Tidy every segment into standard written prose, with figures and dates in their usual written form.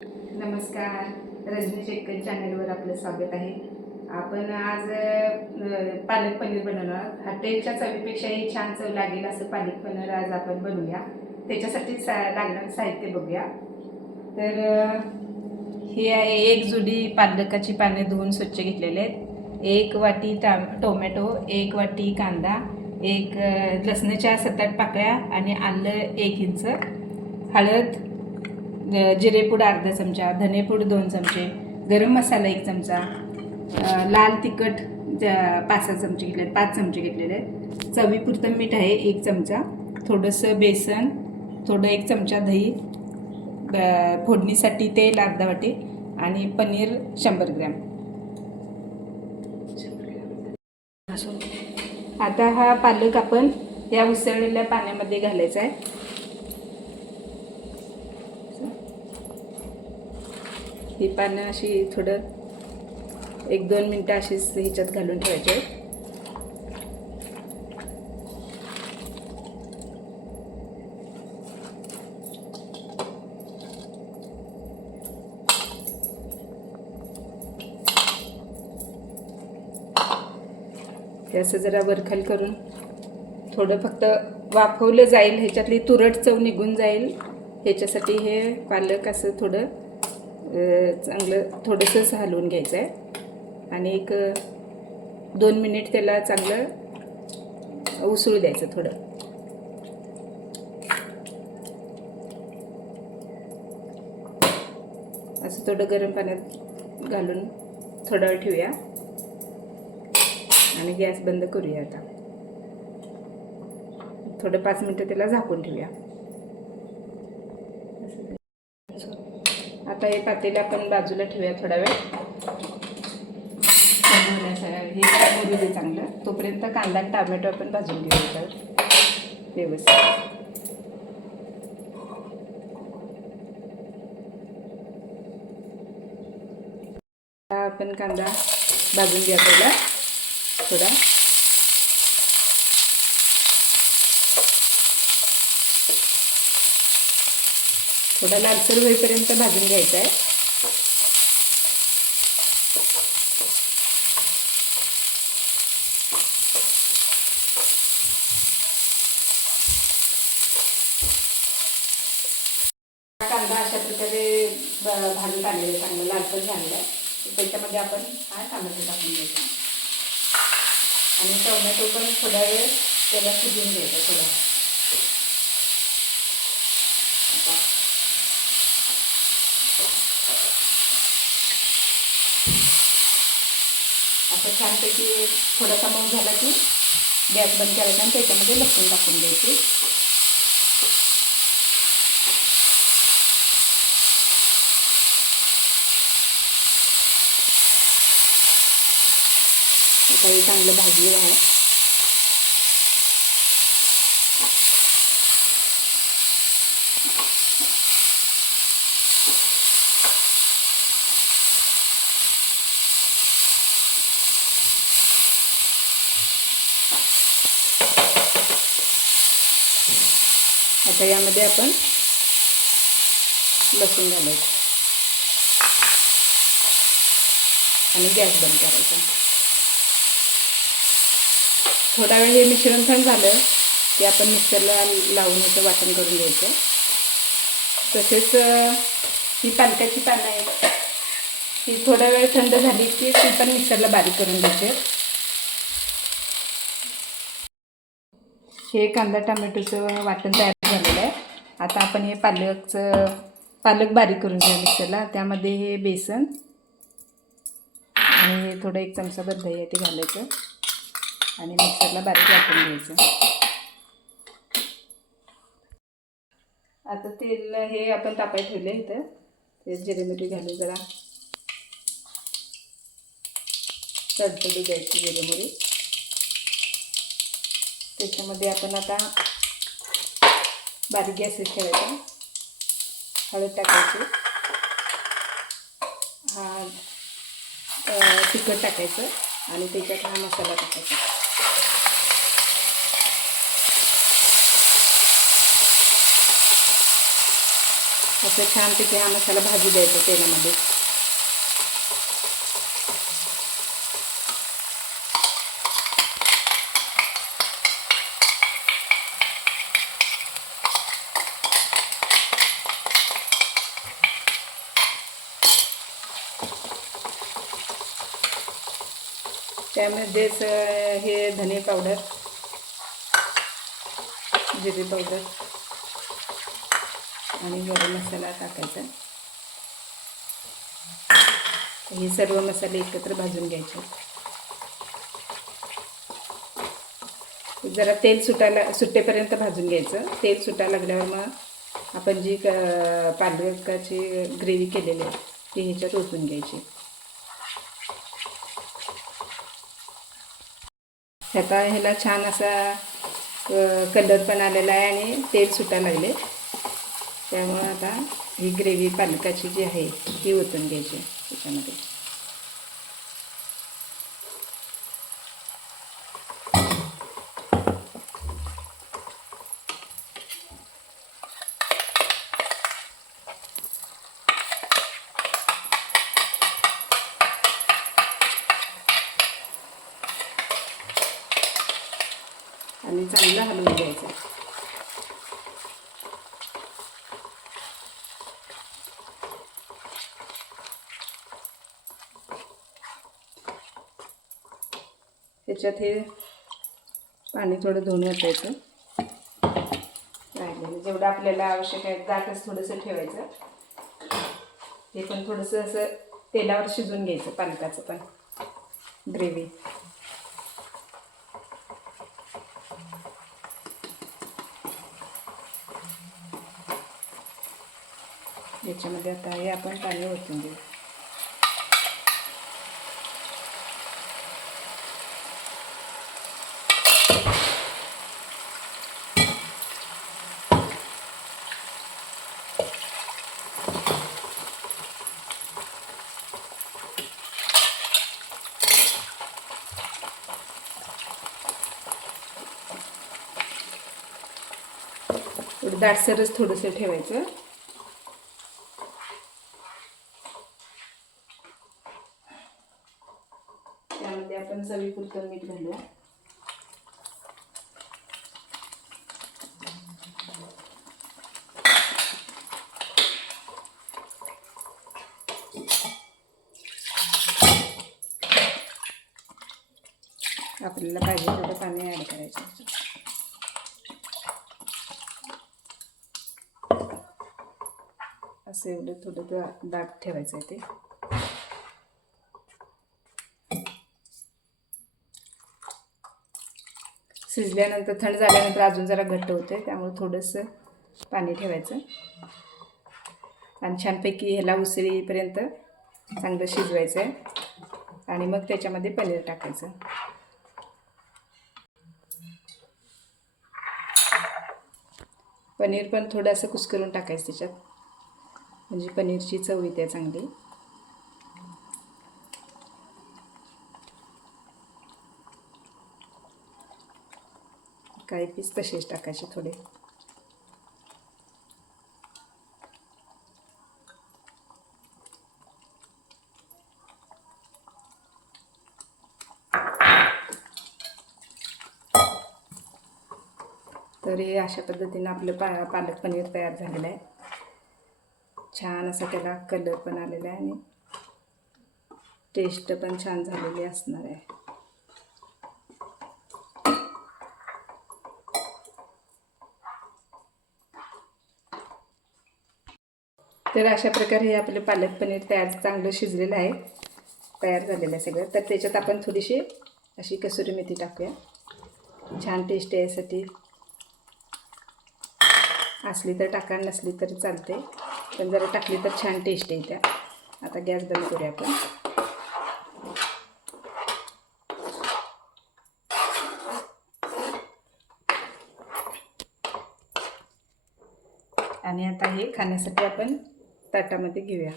नमस्कार, रजनी शेटकर चॅनलवर आपलं स्वागत आहे. आपण आज पालक पनीर बनवणार. हॉटेलच्या चवीपेक्षाही छान चव लागेल असं पालक पनीर आज आपण बनवूया. त्याच्यासाठी लागणारं साहित्य बघूया. तर हे आहे 1 जुडी पालकाची पाने धुवून स्वच्छ घेतलेले आहेत, 1 वाटी टोमॅटो, 1 वाटी कांदा, 1 लसणाच्या 7-8 पाकळ्या आणि आलं 1 इंच, हळद, जिरेपूड अर्धा चमचा, धनेपूड 2 चमचे, गरम मसाला 1 चमचा, लाल तिखट 5 चमचे घेतले, 5 चमचे घेतलेले आहेत, चवीपुरतं मीठ आहे 1 चमचा, थोडंसं बेसन, थोडं 1 चमचा दही, फोडणीसाठी तेल अर्धा वाटी आणि पनीर 100 ग्रॅम. आता हा पालक आपण या उसळलेल्या पाण्यामध्ये घालायचा आहे. ही पानं अशी थोडं 1-2 मिनटं अशीच ह्याच्यात घालून ठेवायचे आहेत. ते असं जरा वरखाल करून थोडं फक्त वाफवलं जाईल, ह्याच्यातली तुरट चव निघून जाईल ह्याच्यासाठी हे पालक असं थोडं चांगलं थोडंसं हलवून घ्यायचं आहे आणि 1-2 मिनिट त्याला चांगलं उसळू द्यायचं. थोडं असं थोडं गरम पाण्यात घालून थोडा वेळ ठेवूया आणि गॅस बंद करूया. आता थोडं 5 मिनिटं त्याला झाकून ठेवूया. आता हे पातेलं आपण बाजूला ठेवूया थोडा वेळ. हे मोरू दे चांगलं. तोपर्यंत कांदा आणि टोमॅटो आपण भाजून घेऊया त्यावर व्यवस्थित. आपण कांदा भाजून घ्या पहिला थोडा लालसर होईपर्यंत भाजून घ्यायचा आहे. कांदा अशा प्रकारे भाजून काढलेला चांगला लालसर झालेला आहे. त्याच्यामध्ये आपण हा टोमॅटो टाकून घ्यायचा आणि टोमॅटो पण थोडा वेळ त्याला शिजवून घ्यायचा. थोडा असं छानपैकी थोडासा मऊ झाला की गॅस बंद करायचा आणि त्याच्यामध्ये लसूण टाकून द्यायची. आता हे चांगलं भाजलेलं आहे. आता यामध्ये आपण लसूण घालायचं आणि गॅस बंद करायचा. थोडा वेळ हे मिश्रण थंड झालं की आपण मिक्सरला लावून याचं वाटण करून घ्यायचं. तसेच ही पालकाची पानं आहेत, ही थोडा वेळ थंड झाली की ती पण मिक्सरला बारीक करून घ्यायचे. हे कांदा टोमॅटोचं वाटण तयार झालेलं आहे. आता आपण हे पालक बारीक करून घ्या मिक्सरला. त्यामध्ये हे बेसन आणि हे थोडं 1 चमचाभर दही आहे ते घालायचं आणि मिक्सरला बारीक वाटून घ्यायचं. आता तेल हे आपण तापायला ठेवलं इथं. ते जिरे मिरी घालून जरा तडतडू द्यायची जिरे मिरी. त्याच्यामध्ये आपण आता बारीक गॅस ठेवायचा, हळद टाकायची, तिखट टाकायचं आणि त्याच्यात हा मसाला टाकायचा. असं छानपैकी हा मसाला भाजू द्यायचा तेलामध्ये. त्यामध्येच हे धने पावडर, जिरे पावडर आणि गरम मसाला टाकायचा. हे सर्व मसाले एकत्र भाजून घ्यायचे. जरा तेल सुटेपर्यंत भाजून घ्यायचं. तेल सुटायला लागल्यावर मग आपण जी पालकाची ग्रेव्ही केलेली आहे ती ह्याच्यात ओतून घ्यायची. ह्याला छान असा कलर पण आलेला आहे आणि तेल सुटायला लागले. त्यामुळं आता ही ग्रेव्ही पालकाची जी आहे ती ओतून घ्यायची त्याच्यामध्ये. आणि चांगलं हलवून घ्यायचं. त्याच्यात हे पाणी थोडं धुवून घालायचं. राहिलेलं जेवढं आपल्याला आवश्यक आहे दाटच थोडंसं ठेवायचं. ते पण थोडंसं असं तेलावर शिजवून घ्यायचं पालकाचं पण ग्रेव्ही. याच्यामध्ये आता हे आपण पाणी ओतून देऊ. थोडं दाटसरच थोडंसं ठेवायचं. त्यामध्ये आपण चवीपुरतं मीठ घालूया. आपल्याला पाहिजे तेवढं पाणी ॲड करायचं. असं एवढं थोडं दाट ठेवायचं आहे ते. शिजल्यानंतर थंड झाल्यानंतर अजून जरा घट्ट होते, त्यामुळे थोडंसं पाणी ठेवायचं आणि छानपैकी ह्याला उसळीपर्यंत चांगलं शिजवायचं आहे. आणि मग त्याच्यामध्ये पनीर टाकायचं. पनीर पण थोडं असं कुस्करून टाकायचं त्याच्यात, म्हणजे पनीरची चव येते चांगली. काही पीस तसेच टाकायचे थोडे. तर हे अशा पद्धतीने आपलं पालक पनीर तयार झालेलं आहे. छान असा त्याला कलर पण आलेला आहे आणि टेस्ट पण छान झालेली असणार आहे. तर अशा प्रकारे हे आपले पालक पनीर चांगलं शिजलेलं आहे, तयार झालेलं आहे सगळं. तर त्याच्यात आपण थोडीशी अशी कसुरी मेथी टाकूया. छान टेस्ट यासाठी असली तर टाका, नसली तरी चालते, पण जरा टाकली तर छान टेस्ट येते. आता गॅस बंद करूया आपण. आणि आता हे खाण्यासाठी आपण ताटामध्ये घेऊया.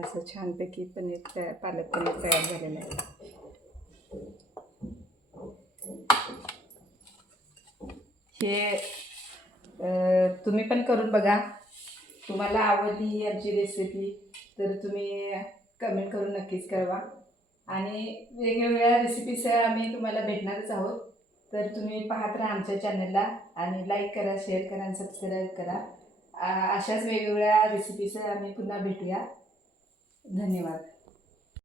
असं छानपैकी पालक पनीर तयार झालेलं आहे. हे तुम्ही पण करून बघा. तुम्हाला आवडली ही आमची रेसिपी तर तुम्ही कमेंट करून नक्कीच कळवा. आणि वेगवेगळ्या रेसिपीस आम्ही तुम्हाला भेटणारच आहोत. तर तुम्ही पाहत राहा आमच्या चॅनलला आणि लाईक करा, शेअर करा आणि सबस्क्राईब करा. अशाच वेगवेगळ्या रेसिपीस आम्ही पुन्हा भेटूया. धन्यवाद.